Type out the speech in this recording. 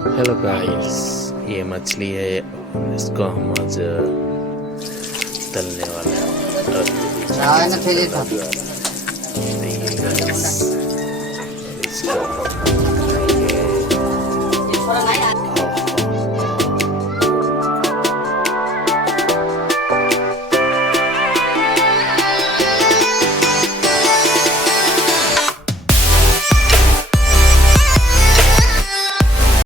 Hello guys, ये मछली है और इसको हम आज तलने वाले हैं। और ये चाय देखिए न कैसे फिर तला जा रहा है। तो ये guys, इसको